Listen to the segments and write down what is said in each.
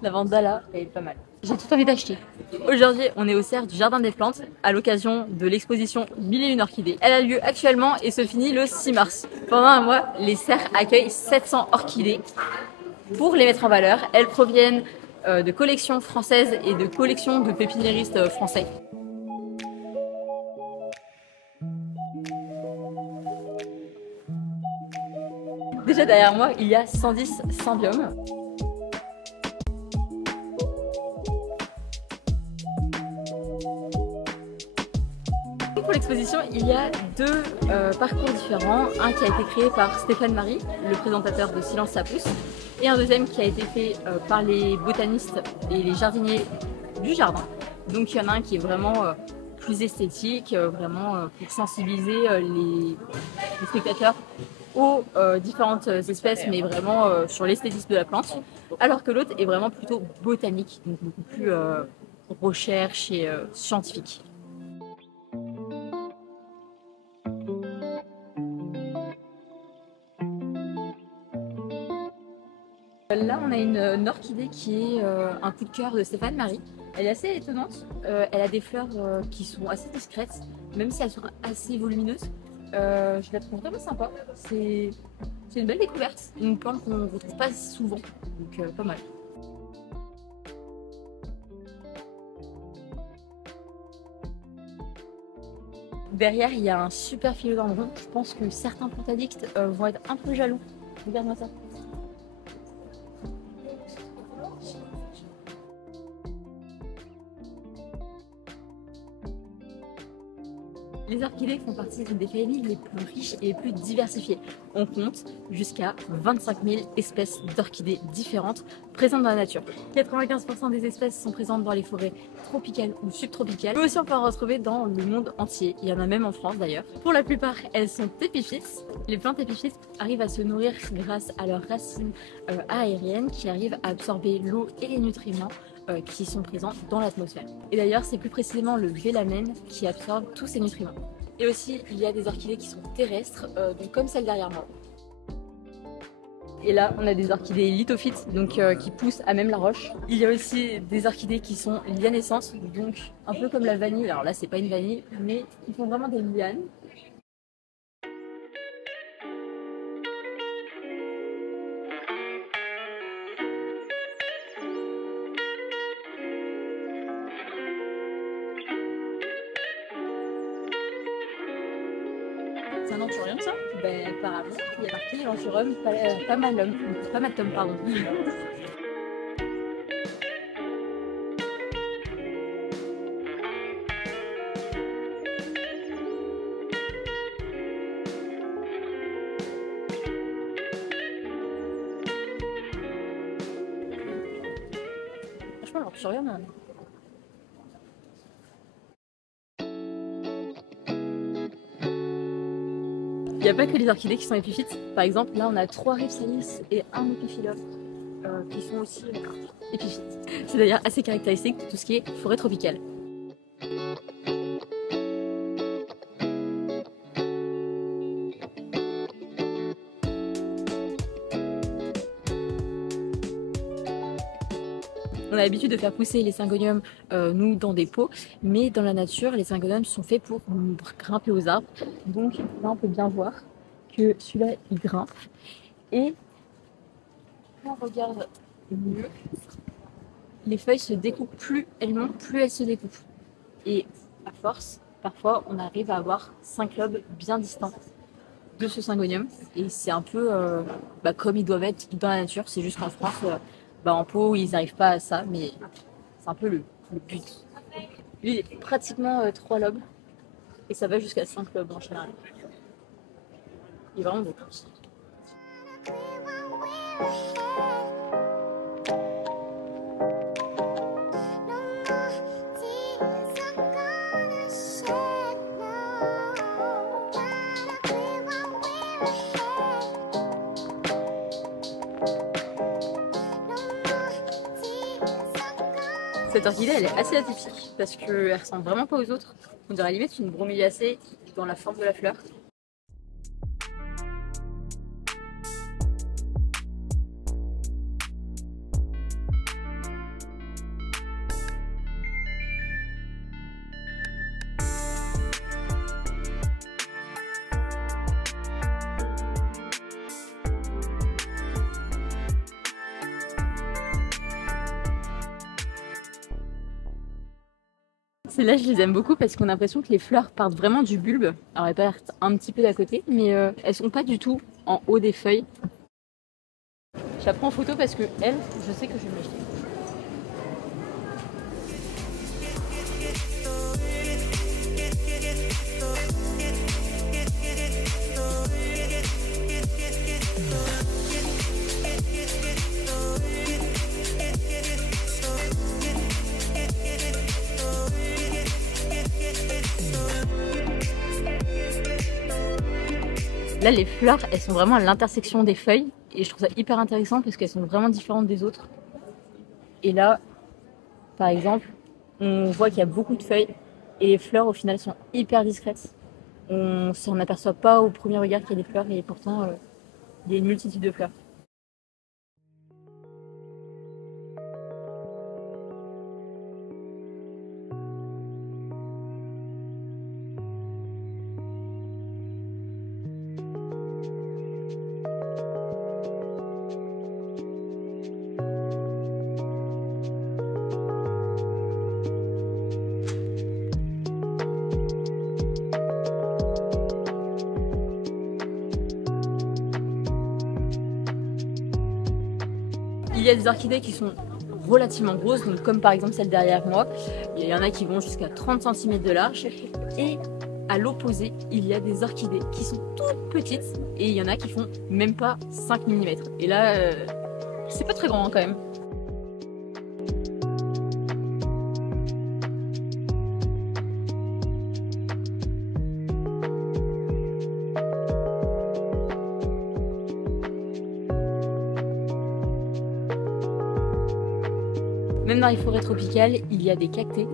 La vente là, elle est pas mal. J'ai tout envie d'acheter. Aujourd'hui, on est au cerf du Jardin des Plantes à l'occasion de l'exposition 1001 orchidées. Elle a lieu actuellement et se finit le 6 mars. Pendant un mois, les cerfs accueillent 700 orchidées pour les mettre en valeur. Elles proviennent de collections françaises et de collections de pépiniéristes français. Déjà derrière moi, il y a 110 cymbiums. Pour l'exposition, il y a deux parcours différents. Un qui a été créé par Stéphane Marie, le présentateur de Silence ça pousse, et un deuxième qui a été fait par les botanistes et les jardiniers du jardin. Donc il y en a un qui est vraiment plus esthétique, vraiment pour sensibiliser les spectateurs aux différentes espèces, mais vraiment sur l'esthétisme de la plante, alors que l'autre est vraiment plutôt botanique, donc beaucoup plus recherche et scientifique. Là, on a une orchidée qui est un coup de cœur de Stéphane Marie. Elle est assez étonnante. Elle a des fleurs qui sont assez discrètes, même si elles sont assez volumineuses. Je la trouve vraiment sympa. C'est une belle découverte. Une plante qu'on ne retrouve pas souvent, donc pas mal. Derrière, il y a un super philodendron. Je pense que certains plantes addicts vont être un peu jaloux. Regarde-moi ça. Les orchidées font partie des familles les plus riches et les plus diversifiées. On compte jusqu'à 25 000 espèces d'orchidées différentes présentes dans la nature. 95% des espèces sont présentes dans les forêts tropicales ou subtropicales, mais aussi on peut en retrouver dans le monde entier. Il y en a même en France d'ailleurs. Pour la plupart, elles sont épiphytes. Les plantes épiphytes arrivent à se nourrir grâce à leurs racines aériennes qui arrivent à absorber l'eau et les nutriments qui sont présents dans l'atmosphère. Et d'ailleurs, c'est plus précisément le vélamène qui absorbe tous ces nutriments. Et aussi, il y a des orchidées qui sont terrestres, donc comme celle derrière moi. Et là, on a des orchidées lithophytes, donc qui poussent à même la roche. Il y a aussi des orchidées qui sont lianescentes, donc un peu comme la vanille. Alors là, c'est pas une vanille, mais ils font vraiment des lianes. C'est un anthurium ça? Ben apparemment, il y a marqué l'anthurium pamatum, pardon. Franchement, l'anthurium. Il n'y a pas que les orchidées qui sont épiphytes. Par exemple, là on a 3 Ripsalis et un Epiphyllum qui sont aussi épiphytes. C'est d'ailleurs assez caractéristique de tout ce qui est forêt tropicale. On a l'habitude de faire pousser les syngoniums, nous, dans des pots, mais dans la nature, les syngoniums sont faits pour grimper aux arbres. Donc là, on peut bien voir que celui-là, il grimpe. Et quand on regarde mieux, les feuilles se découpent. Plus elles montent, plus elles se découpent. Et à force, parfois, on arrive à avoir 5 lobes bien distincts de ce syngonium. Et c'est un peu comme ils doivent être dans la nature. C'est juste qu'en France, en pot, ils n'arrivent pas à ça, mais c'est un peu le but. Lui, il est pratiquement 3 lobes. Et ça va jusqu'à 5 lobes en général. Il est vraiment beau. Cette orchidée, elle est assez atypique parce qu'elle ressemble vraiment pas aux autres. On dirait limite une broméliacée dans la forme de la fleur. Celles-là, je les aime beaucoup parce qu'on a l'impression que les fleurs partent vraiment du bulbe. Alors elles partent un petit peu d'à côté, mais elles sont pas du tout en haut des feuilles. Je la prends en photo parce que elle, je sais que je vais m'acheter. Là, les fleurs, elles sont vraiment à l'intersection des feuilles et je trouve ça hyper intéressant parce qu'elles sont vraiment différentes des autres. Et là, par exemple, on voit qu'il y a beaucoup de feuilles et les fleurs, au final, sont hyper discrètes. On s'en aperçoit pas au premier regard qu'il y a des fleurs et pourtant, il y a une multitude de fleurs. Il y a des orchidées qui sont relativement grosses, donc comme par exemple celle derrière moi. Il y en a qui vont jusqu'à 30 cm de large. Et à l'opposé, il y a des orchidées qui sont toutes petites et il y en a qui font même pas 5 mm. Et là, c'est pas très grand hein, quand même. Même dans les forêts tropicales, il y a des cactés.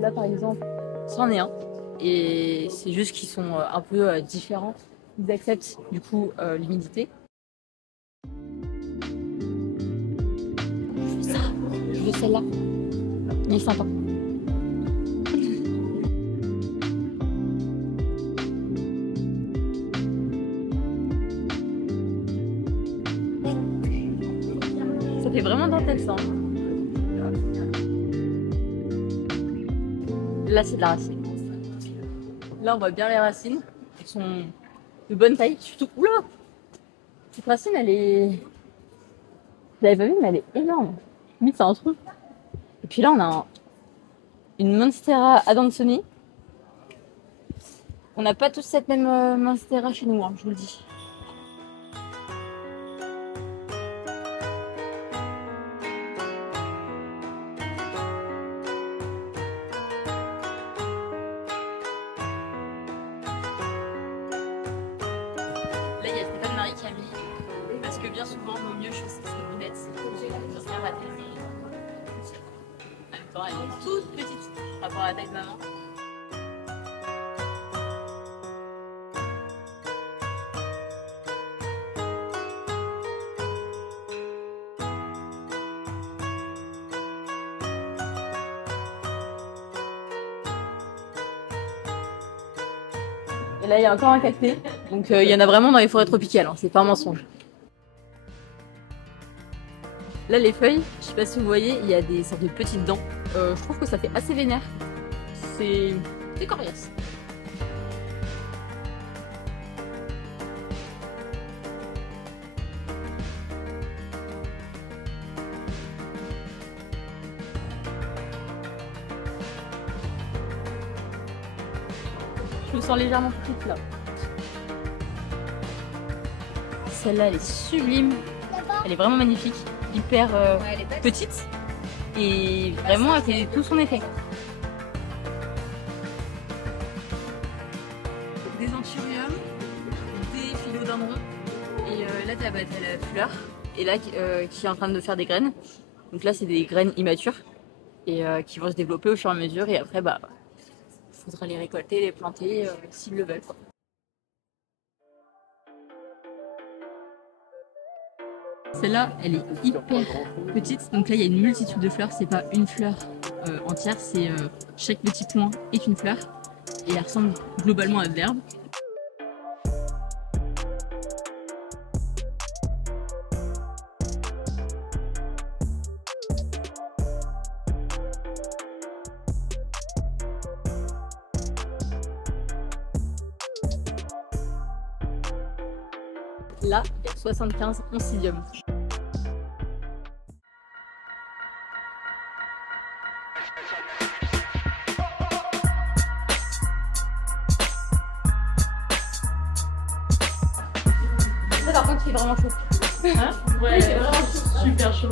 Là par exemple, c'en est un. Et c'est juste qu'ils sont un peu différents. Ils acceptent du coup l'humidité. Ça, je veux celle-là. Il est sympa. Ça fait vraiment dentelle ça. Là, c'est de la racine. Là, on voit bien les racines. Elles sont de bonne taille. Surtout, oula! Cette racine, elle est... Je l'avais pas vue, mais elle est énorme. Limite, c'est un trou. Et puis là, on a une Monstera adansoni. On n'a pas tous cette même Monstera chez nous, hein, je vous le dis. Là, il y a Stéphane Marie qui a mis, parce que bien souvent, il vaut mieux chausser ses lunettes. Ça serait raté. En même temps, elle est toute petite par rapport à la taille de maman. Et là, il y a encore un cacté. Donc, il y en a vraiment dans les forêts tropicales, hein, c'est pas un mensonge. Là, les feuilles, je sais pas si vous voyez, il y a des sortes de petites dents. Je trouve que ça fait assez vénère. C'est coriace. Je me sens légèrement petite là. Celle-là, elle est sublime. Elle est vraiment magnifique. Hyper petite. Et vraiment, elle fait tout son effet. Des anthuriums, des philodendrons. Et là, t'as la fleur. Et là, qui est en train de faire des graines. Donc là, c'est des graines immatures. Et qui vont se développer au fur et à mesure. Et après, bah... faudra les récolter, les planter s'ils le veulent, quoi. Celle-là, elle est hyper petite. Donc là, il y a une multitude de fleurs. C'est pas une fleur entière, c'est chaque petit point est une fleur. Et elle ressemble globalement à de l'herbe. là, il y a 75 oncidium. Ça par contre il fait vraiment chaud. Hein? Ouais, c'est vraiment chaud. Super chaud.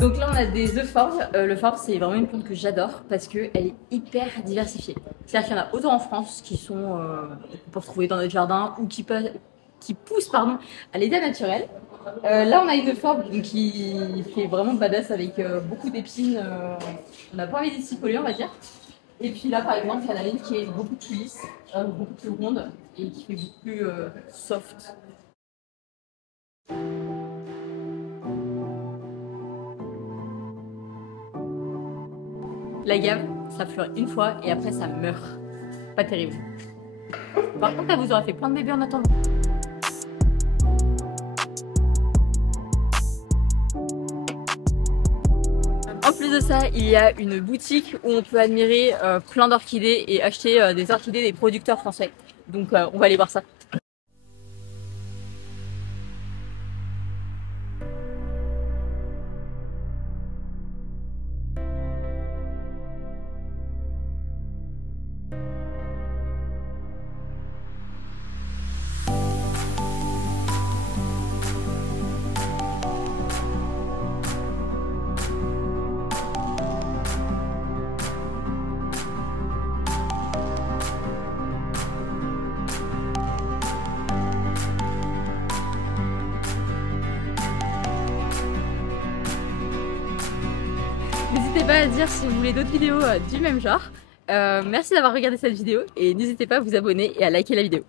Donc là on a des euphorbes. Le forbe c'est vraiment une plante que j'adore parce qu'elle est hyper diversifiée. C'est-à-dire qu'il y en a autant en France qui sont qu'on peut retrouver dans notre jardin ou qui poussent pardon, à l'état naturel. Là on a une euphorbes qui fait vraiment badass avec beaucoup d'épines. On n'a pas envie d'y coller on va dire. Et puis là par exemple il y en a une qui est beaucoup plus lisse, beaucoup plus ronde et qui fait beaucoup plus soft. La gave, ça fleurit une fois et après ça meurt. Pas terrible. Par contre, là, vous aurez fait plein de bébés en attendant. En plus de ça, il y a une boutique où on peut admirer plein d'orchidées et acheter des orchidées des producteurs français. Donc on va aller voir ça. N'hésitez pas à dire si vous voulez d'autres vidéos du même genre. Merci d'avoir regardé cette vidéo et n'hésitez pas à vous abonner et à liker la vidéo.